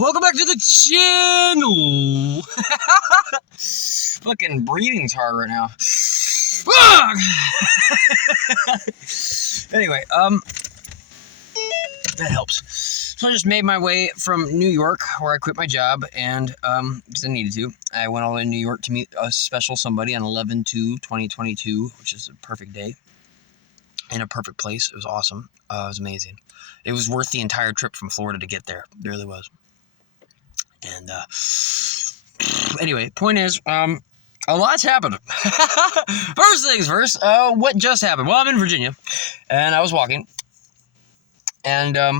Welcome back to the channel. Fucking breathing's hard right now. Anyway, that helps. So I just made my way from New York, where I quit my job, and because I needed to. I went all the way to New York to meet a special somebody on 11/2/2022, which is a perfect day. In a perfect place. It was awesome. It was amazing. It was worth the entire trip from Florida to get there. It really was. And anyway, point is, a lot's happened. First things first, what just happened? Well, I'm in Virginia, and I was walking, and let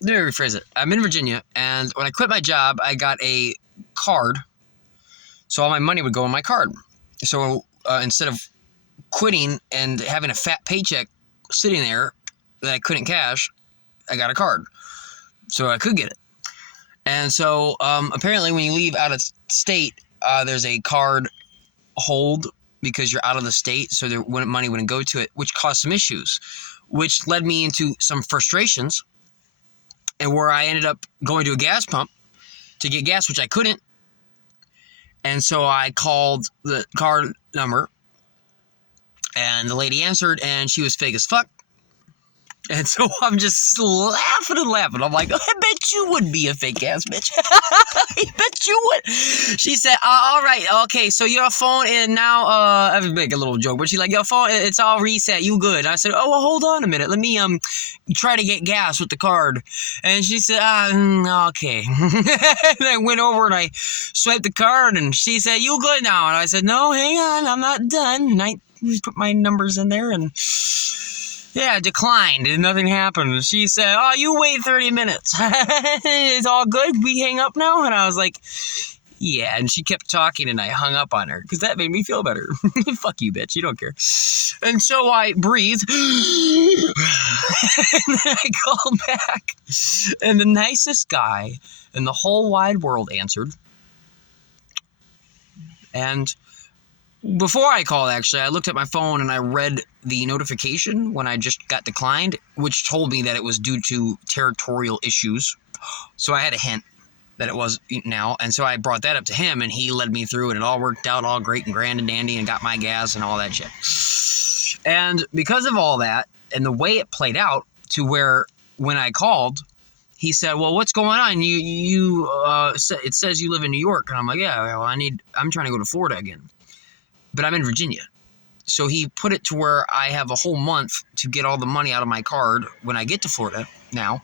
me rephrase it. I'm in Virginia, and when I quit my job, I got a card, so all my money would go on my card. So instead of quitting and having a fat paycheck sitting there that I couldn't cash, I got a card, so I could get it. And so apparently when you leave out of state, there's a card hold because you're out of the state, so money wouldn't go to it, which caused some issues, which led me into some frustrations, and where I ended up going to a gas pump to get gas, which I couldn't. And so I called the card number, and the lady answered, and she was fake as fuck. And so I'm just laughing and laughing. I'm like, I bet you would be a fake ass bitch. I bet you would. She said, all right, okay, so your phone is now, I was making a little joke, but she's like, your phone, it's all reset, you good. I said, oh, well, hold on a minute. Let me try to get gas with the card. And she said, okay. And I went over and I swiped the card, and she said, you good now? And I said, no, hang on, I'm not done. And I put my numbers in there, and yeah, declined, and nothing happened. She said, oh, you wait 30 minutes. It's all good? We hang up now? And I was like, yeah. And she kept talking, and I hung up on her because that made me feel better. Fuck you, bitch. You don't care. And so I breathed. And then I called back. And the nicest guy in the whole wide world answered. And before I called, actually, I looked at my phone and I read the notification when I just got declined, which told me that it was due to territorial issues. So I had a hint that it was now. And so I brought that up to him, and he led me through, and it all worked out all great and grand and dandy, and got my gas and all that shit. And because of all that and the way it played out, to where when I called, he said, well, what's going on? It says you live in New York. And I'm like, yeah, well, I'm trying to go to Florida again. But I'm in Virginia. So he put it to where I have a whole month to get all the money out of my card when I get to Florida now,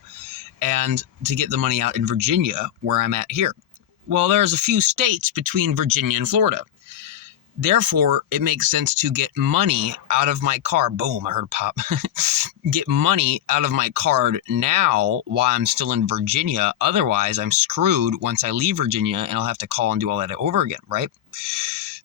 and to get the money out in Virginia where I'm at here. Well, there's a few states between Virginia and Florida. Therefore, it makes sense to get money out of my card. Boom, I heard a pop. Get money out of my card now while I'm still in Virginia. Otherwise, I'm screwed once I leave Virginia, and I'll have to call and do all that over again, right?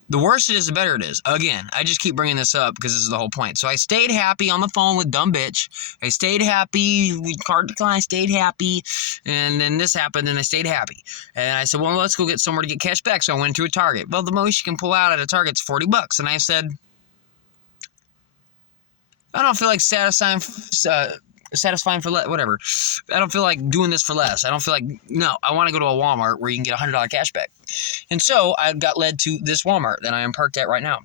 The worse it is, the better it is. Again, I just keep bringing this up because this is the whole point. So I stayed happy on the phone with dumb bitch. I stayed happy. Card decline, I stayed happy. And then this happened, and I stayed happy. And I said, well, let's go get somewhere to get cash back. So I went to a Target. Well, the most you can pull out at a Target is $40. And I said, I don't feel like satisfying for whatever. I don't feel like doing this for less. I don't feel like, no, I want to go to a Walmart where you can get $100 cash back. And so I got led to this Walmart that I am parked at right now.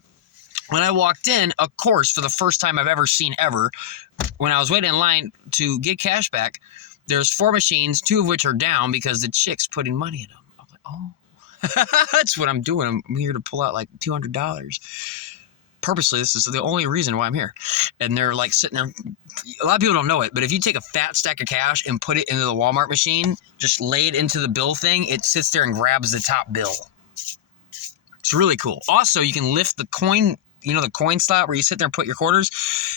When I walked in, of course, for the first time I've ever seen ever, when I was waiting in line to get cash back, there's 4 machines, 2 of which are down because the chick's putting money in them. I'm like, oh, that's what I'm doing. I'm here to pull out like $200. Purposely, this is the only reason why I'm here. And they're like sitting there. A lot of people don't know it, but if you take a fat stack of cash and put it into the Walmart machine, just lay it into the bill thing, it sits there and grabs the top bill. It's really cool. Also, you can lift the coin, the coin slot where you sit there and put your quarters.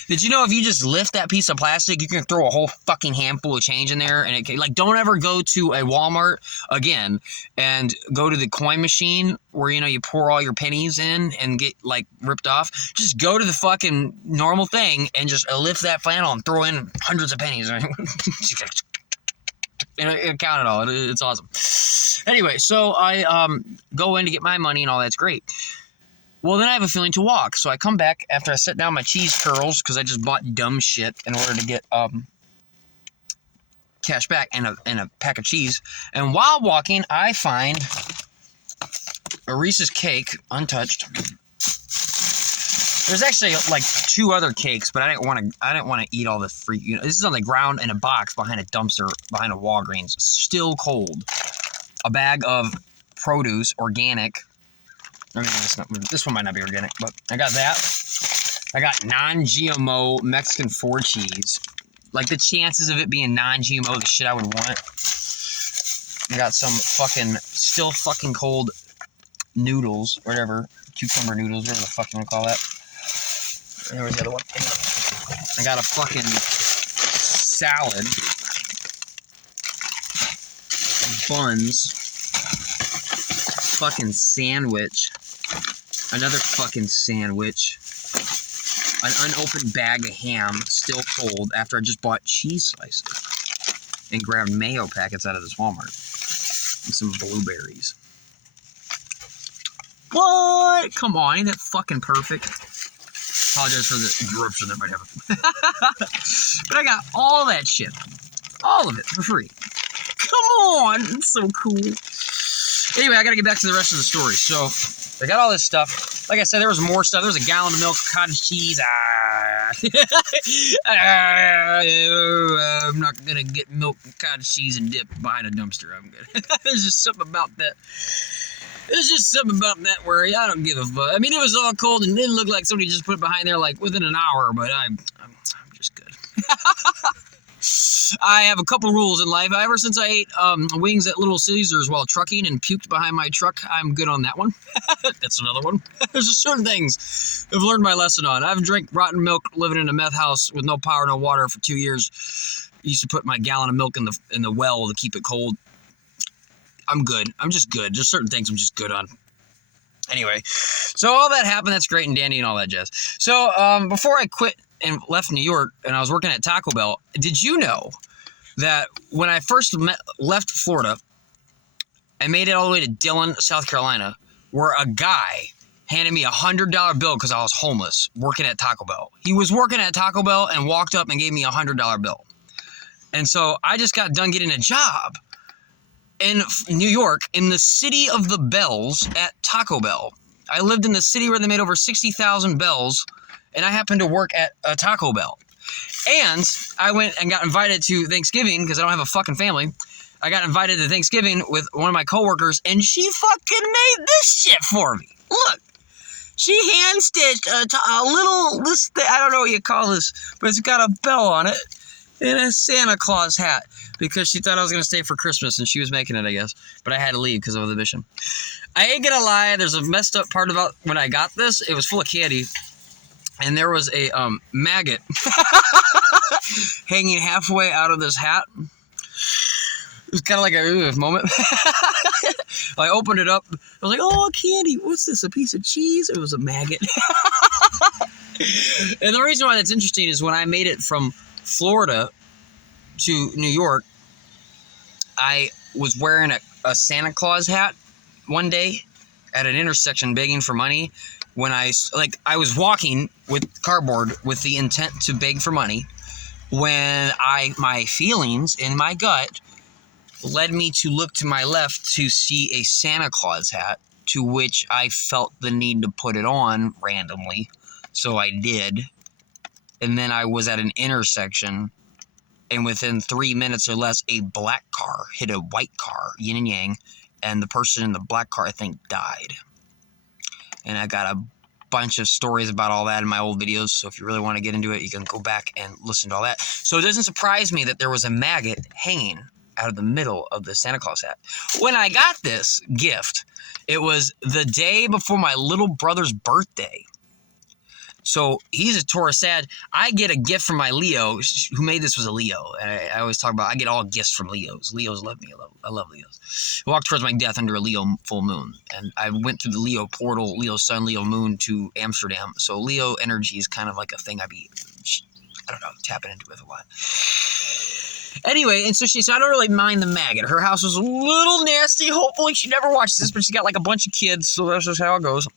Did you know if you just lift that piece of plastic, you can throw a whole fucking handful of change in there? And it can, don't ever go to a Walmart again and go to the coin machine where, you pour all your pennies in and get, ripped off. Just go to the fucking normal thing and just lift that flannel and throw in hundreds of pennies. And count it all. It's awesome. Anyway, so I go in to get my money and all that's great. Well, then I have a feeling to walk. So I come back after I set down my cheese curls because I just bought dumb shit in order to get cash back and a pack of cheese. And while walking, I find a Reese's cake, untouched. There's actually like 2 other cakes, but I didn't want to eat all the free. You know, this is on the ground in a box behind a dumpster behind a Walgreens, still cold. A bag of produce, organic. I mean, this one might not be organic, but I got that. I got non-GMO Mexican 4 cheese. Like the chances of it being non-GMO, the shit I would want. I got some still fucking cold noodles, whatever, cucumber noodles, whatever the fuck you want to call that. And there was the other one. I got a fucking salad, buns, fucking sandwich, another fucking sandwich, an unopened bag of ham, still cold, after I just bought cheese slices and grabbed mayo packets out of this Walmart, and some blueberries. What? Come on, ain't that fucking perfect? Apologize for the interruption that might happen. But I got all that shit. All of it for free. Come on, it's so cool. Anyway, I gotta get back to the rest of the story. So, I got all this stuff. Like I said, there was more stuff. There was a gallon of milk, cottage cheese. I'm not gonna get milk and cottage cheese and dip behind a dumpster. I'm good. There's just something about that. There's just something about that where I don't give a fuck. I mean, it was all cold and it didn't look like somebody just put it behind there like within an hour, but I'm just good. I have a couple rules in life. Ever since I ate wings at Little Caesars while trucking and puked behind my truck, I'm good on that one. That's another one. There's just certain things I've learned my lesson on. I've drank rotten milk living in a meth house with no power, no water for 2 years. I used to put my gallon of milk in the well to keep it cold. I'm good. I'm just good. There's certain things I'm just good on. Anyway, so all that happened. That's great and dandy and all that jazz. So before I quit and left New York and I was working at Taco Bell, did you know that when I first left Florida and made it all the way to Dillon, South Carolina, where a guy handed me $100 bill because I was homeless working at Taco Bell. He was working at Taco Bell and walked up and gave me $100 bill. And so I just got done getting a job in New York, in the city of the bells at Taco Bell. I lived in the city where they made over 60,000 bells, and I happened to work at a Taco Bell. And I went and got invited to Thanksgiving, because I don't have a fucking family. I got invited to Thanksgiving with one of my coworkers, and she fucking made this shit for me. Look. She hand-stitched a little, I don't know what you call this, but it's got a bell on it. In a Santa Claus hat, because she thought I was going to stay for Christmas, and she was making it, I guess. But I had to leave because of the mission. I ain't going to lie, there's a messed up part about when I got this. It was full of candy, and there was a maggot hanging halfway out of this hat. It was kind of like a moment. I opened it up. I was like, oh, candy. What's this, a piece of cheese? It was a maggot. And the reason why that's interesting is when I made it from Florida to New York, I was wearing a Santa Claus hat one day at an intersection begging for money when I was walking with cardboard with the intent to beg for money when my feelings in my gut led me to look to my left to see a Santa Claus hat, to which I felt the need to put it on randomly. So I did. And then I was at an intersection, and within 3 minutes or less, a black car hit a white car, yin and yang, and the person in the black car, I think, died. And I got a bunch of stories about all that in my old videos, so if you really want to get into it, you can go back and listen to all that. So it doesn't surprise me that there was a maggot hanging out of the middle of the Santa Claus hat. When I got this gift, it was the day before my little brother's birthday. So he's a Taurus Sad. I get a gift from my Leo. Who made this was a Leo. And I always talk about I get all gifts from Leos. Leos love me. I love Leos. I walked towards my death under a Leo full moon. And I went through the Leo portal, Leo sun, Leo moon to Amsterdam. So Leo energy is kind of like a thing I don't know, tapping into with a lot. Anyway, and so she said, I don't really mind the maggot. Her house was a little nasty. Hopefully she never watches this, but she got like a bunch of kids, so that's just how it goes.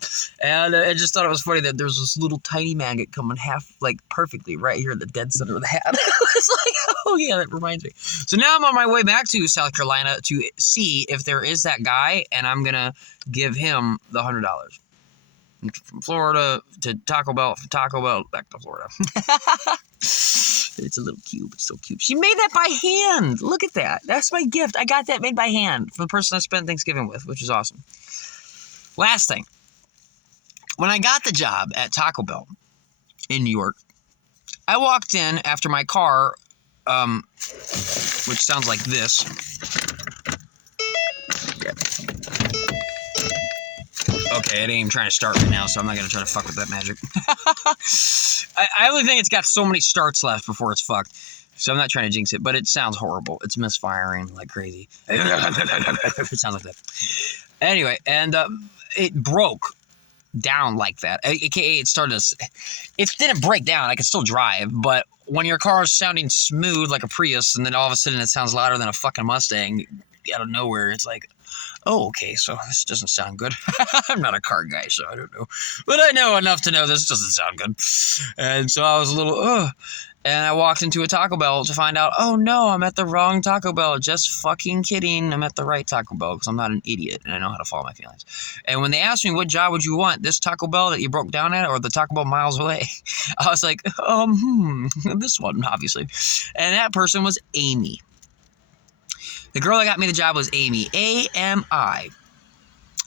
And I just thought it was funny that there's this little tiny maggot coming like perfectly right here in the dead center of the hat. It's like, oh yeah, that reminds me. So now I'm on my way back to South Carolina to see if there is that guy, and I'm going to give him the $100. From Florida to Taco Bell, from Taco Bell back to Florida. It's a little cube. It's so cute. She made that by hand. Look at that. That's my gift. I got that made by hand for the person I spent Thanksgiving with, which is awesome. Last thing. When I got the job at Taco Bell in New York, I walked in after my car, which sounds like this. Okay, it ain't even trying to start right now, so I'm not going to try to fuck with that magic. I only think it's got so many starts left before it's fucked, so I'm not trying to jinx it, but it sounds horrible. It's misfiring like crazy. It sounds like that. Anyway, and it broke down like that. AKA, it started to... It didn't break down. I could still drive, but when your car is sounding smooth like a Prius, and then all of a sudden it sounds louder than a fucking Mustang out of nowhere, it's like... Oh, okay, so this doesn't sound good. I'm not a car guy, so I don't know. But I know enough to know this doesn't sound good. And so I was a little, And I walked into a Taco Bell to find out, oh no, I'm at the wrong Taco Bell. Just fucking kidding. I'm at the right Taco Bell because I'm not an idiot and I know how to follow my feelings. And when they asked me, what job would you want? This Taco Bell that you broke down at or the Taco Bell miles away? I was like, this one, obviously. And that person was Amy. The girl that got me the job was Amy, A-M-I,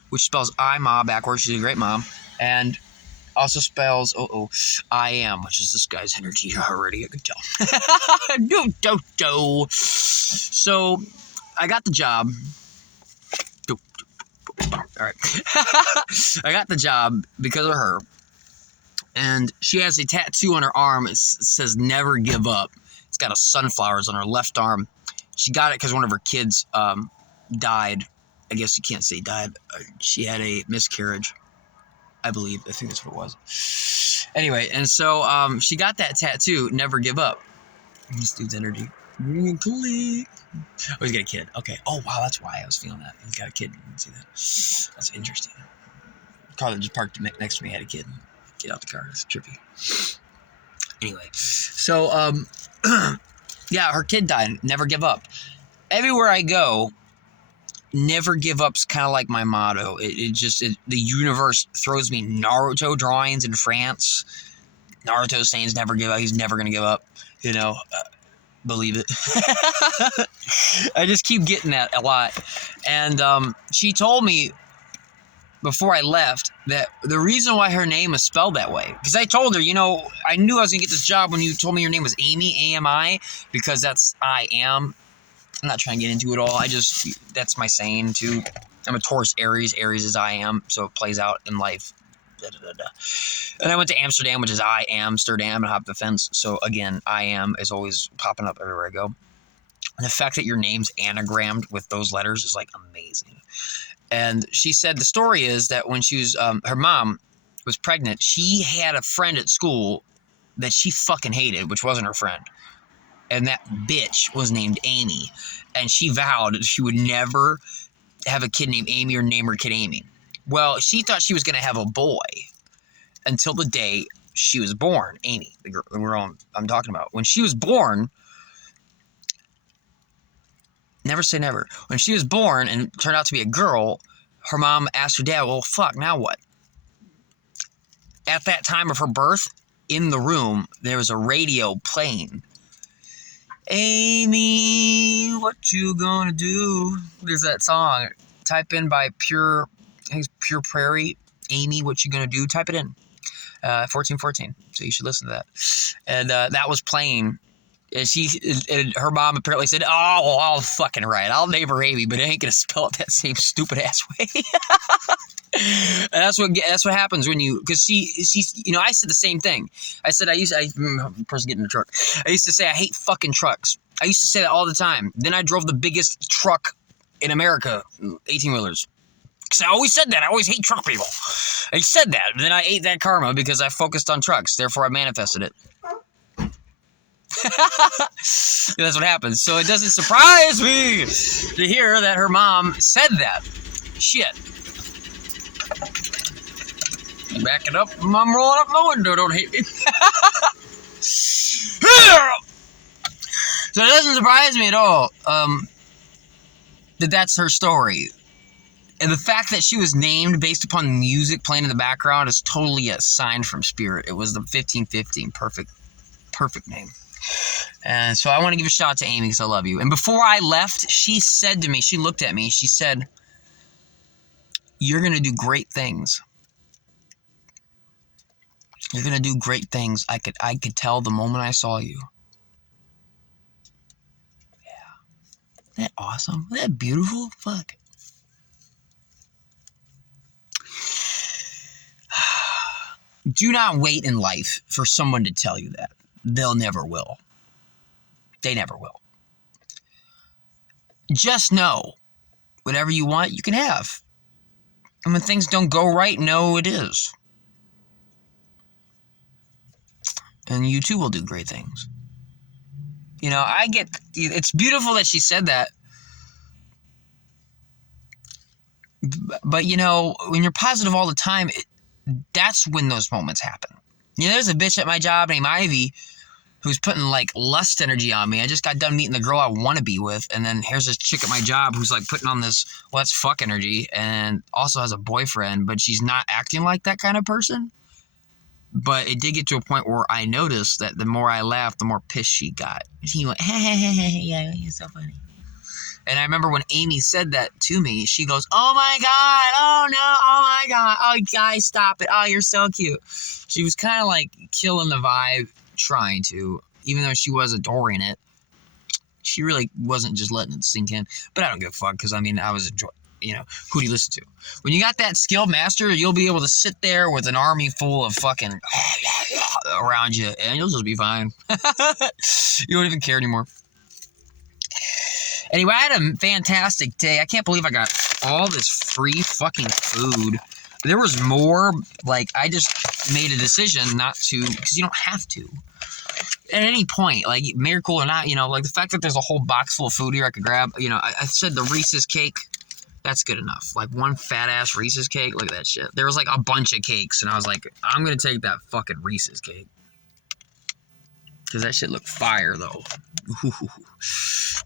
which spells I-Ma backwards. She's a great mom. And also spells, I am, which is this guy's energy already, I can tell. So, I got the job. All right. I got the job because of her. And she has a tattoo on her arm. It says, never give up. It's got a sunflowers on her left arm. She got it because one of her kids died. I guess you can't say died. She had a miscarriage, I believe. I think that's what it was. Anyway, and so she got that tattoo, never give up. This dude's energy. Click. Oh, he's got a kid. Okay. Oh, wow, that's why I was feeling that. He's got a kid. You can see that. That's interesting. The car that just parked next to me had a kid. Get out the car. It's trippy. Anyway, so, yeah, her kid died. Never give up. Everywhere I go, never give up's kind of like my motto. The universe throws me Naruto drawings in France. Naruto saying never give up. He's never going to give up. You know, believe it. I just keep getting that a lot. And she told me before I left that the reason why her name is spelled that way, because I told her, you know, I knew I was going to get this job when you told me your name was Amy, A-M-I, because that's I am. I'm not trying to get into it all. That's my saying too. I'm a Taurus Aries. Aries is I am, so it plays out in life. And I went to Amsterdam, which is I am Amsterdam, and hopped the fence. So again, I am is always popping up everywhere I go. And the fact that your name's anagrammed with those letters is like amazing. And she said the story is that when she was, her mom was pregnant, she had a friend at school that she fucking hated, which wasn't her friend. And that bitch was named Amy. And she vowed she would never have a kid named Amy or name her kid Amy. Well, she thought she was going to have a boy until the day she was born. Amy, the girl I'm talking about. When she was born, never say never. When she was born and turned out to be a girl, her mom asked her dad, well, fuck, now what? At that time of her birth, in the room, there was a radio playing. Amy, what you gonna do? There's that song. Type in by Pure Prairie. Amy, what you gonna do? Type it in. 1414. So you should listen to that. And that was playing. And her mom apparently said, oh, I'll fucking right. I'll name her Amy, but I ain't gonna spell it that same stupid ass way. And that's what happens when you, because she's, you know, I said the same thing. I said, person getting in the truck. I used to say, I hate fucking trucks. I used to say that all the time. Then I drove the biggest truck in America, 18-wheelers. Because I always said that. I always hate truck people. I said that. Then I ate that karma because I focused on trucks. Therefore, I manifested it. That's what happens. So it doesn't surprise me to hear that her mom said that. Shit. Back it up. I'm rolling up my window. Don't hate me. So it doesn't surprise me at all that that's her story. And the fact that she was named based upon the music playing in the background is totally a sign from spirit. It was the 1515. Perfect name. And so I want to give a shout out to Amy because I love you. And before I left, she said to me, she looked at me, she said, "You're going to do great things. You're going to do great things. I could tell the moment I saw you." Yeah. Isn't that awesome? Isn't that beautiful? Fuck. Do not wait in life for someone to tell you that. They'll never will. They never will. Just know, whatever you want, you can have. And when things don't go right, know it is. And you too will do great things. You know, it's beautiful that she said that. But, you know, when you're positive all the time, that's when those moments happen. You know, there's a bitch at my job named Ivy who's putting, like, lust energy on me. I just got done meeting the girl I want to be with, and then here's this chick at my job who's, like, putting on this let's fuck energy and also has a boyfriend, but she's not acting like that kind of person. But it did get to a point where I noticed that the more I laughed, the more pissed she got. She went, hey, yeah, you're so funny. And I remember when Amy said that to me, she goes, "Oh my God, oh no, oh my God, oh guys, stop it, oh you're so cute." She was kind of like killing the vibe, trying to, even though she was adoring it. She really wasn't just letting it sink in. But I don't give a fuck, because I mean, I was enjoying, you know, who do you listen to? When you got that skilled master, you'll be able to sit there with an army full of fucking around you, and you'll just be fine. You won't even care anymore. Anyway, I had a fantastic day. I can't believe I got all this free fucking food. There was more. Like, I just made a decision not to, because you don't have to. At any point, like, miracle or not, you know, like the fact that there's a whole box full of food here I could grab. You know, I said the Reese's cake, that's good enough. Like, one fat-ass Reese's cake, look at that shit. There was, like, a bunch of cakes, and I was like, I'm going to take that fucking Reese's cake. Because that shit looked fire, though. Ooh,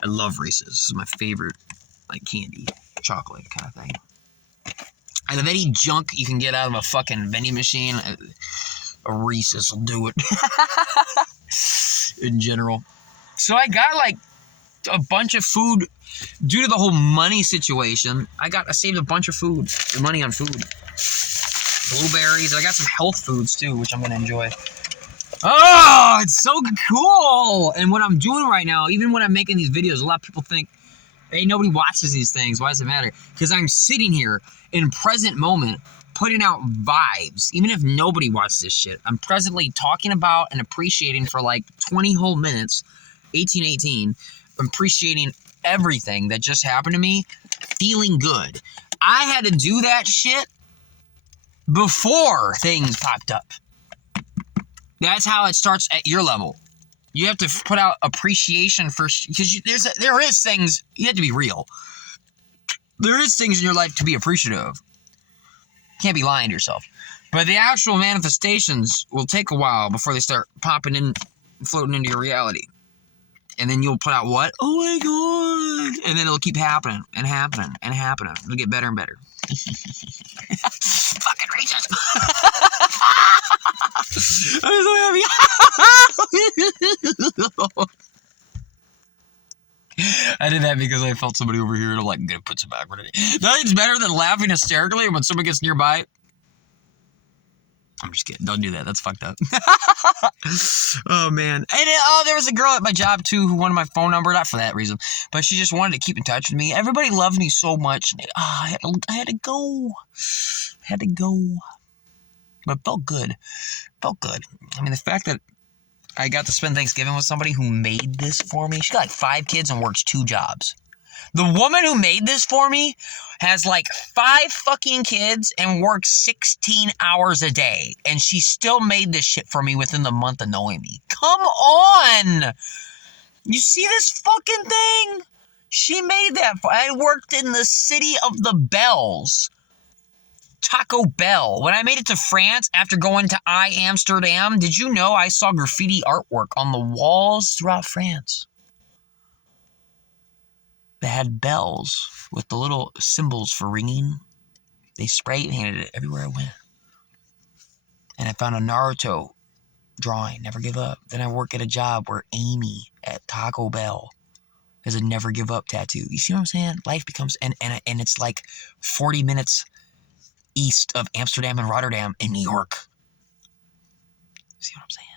I love Reese's. This is my favorite, like, candy, chocolate kind of thing. Out of any junk you can get out of a fucking vending machine, a Reese's will do it. In general. So I got, like, a bunch of food. Due to the whole money situation, I saved a bunch of food. Money on food. Blueberries. I got some health foods, too, which I'm going to enjoy. Oh, it's so cool. And what I'm doing right now, even when I'm making these videos, a lot of people think, hey, nobody watches these things. Why does it matter? Because I'm sitting here in present moment, putting out vibes. Even if nobody watches this shit, I'm presently talking about and appreciating for like 20 whole minutes, 18, appreciating everything that just happened to me, feeling good. I had to do that shit before things popped up. That's how it starts at your level. You have to put out appreciation first, because there is things, you have to be real. There is things in your life to be appreciative of. You can't be lying to yourself. But the actual manifestations will take a while before they start popping in, floating into your reality. And then you'll put out what? Oh my God. And then it'll keep happening and happening and happening. It'll get better and better. Fucking racist. I'm so happy. I did that because I felt somebody over here and I'm like, I'm gonna put some backward in it. Nothing's better than laughing hysterically when someone gets nearby. I'm just kidding. Don't do that. That's fucked up. Oh, man. And there was a girl at my job, too, who wanted my phone number. Not for that reason, but she just wanted to keep in touch with me. Everybody loved me so much. I had to go. But it felt good. I mean, the fact that I got to spend Thanksgiving with somebody who made this for me. She got like 5 kids and works 2 jobs. The woman who made this for me has like 5 fucking kids and works 16 hours a day. And she still made this shit for me within the month of knowing me. Come on! You see this fucking thing? She made that. I worked in the city of the bells. Taco Bell. When I made it to France after going to Amsterdam, did you know I saw graffiti artwork on the walls throughout France? They had bells with the little symbols for ringing. They spray painted it everywhere I went. And I found a Naruto drawing, never give up. Then I work at a job where Amy at Taco Bell has a never give up tattoo. You see what I'm saying? Life becomes, and it's like 40 minutes east of Amsterdam and Rotterdam in New York. See what I'm saying?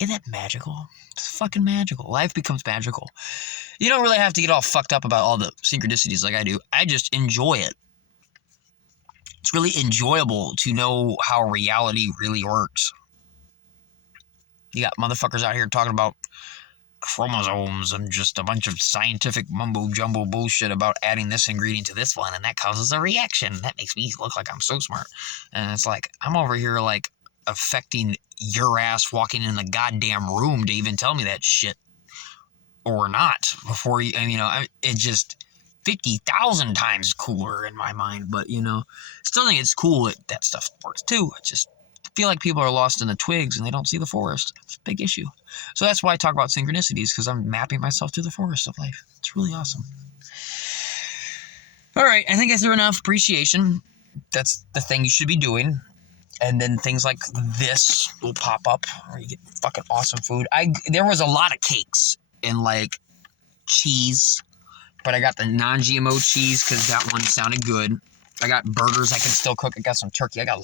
Isn't that magical? It's fucking magical. Life becomes magical. You don't really have to get all fucked up about all the synchronicities like I do. I just enjoy it. It's really enjoyable to know how reality really works. You got motherfuckers out here talking about chromosomes and just a bunch of scientific mumbo-jumbo bullshit about adding this ingredient to this one, and that causes a reaction. That makes me look like I'm so smart. And it's like, I'm over here like affecting your ass walking in the goddamn room to even tell me that shit. Or not. Before you, it just 50,000 times cooler in my mind. But, still think it's cool that stuff works too. I just feel like people are lost in the twigs and they don't see the forest. It's a big issue. So that's why I talk about synchronicities, because I'm mapping myself through the forest of life. It's really awesome. All right, I think I threw enough appreciation. That's the thing you should be doing. And then things like this will pop up where you get fucking awesome food. There was a lot of cakes and like cheese, but I got the non-GMO cheese because that one sounded good. I got burgers I can still cook. I got some turkey. I got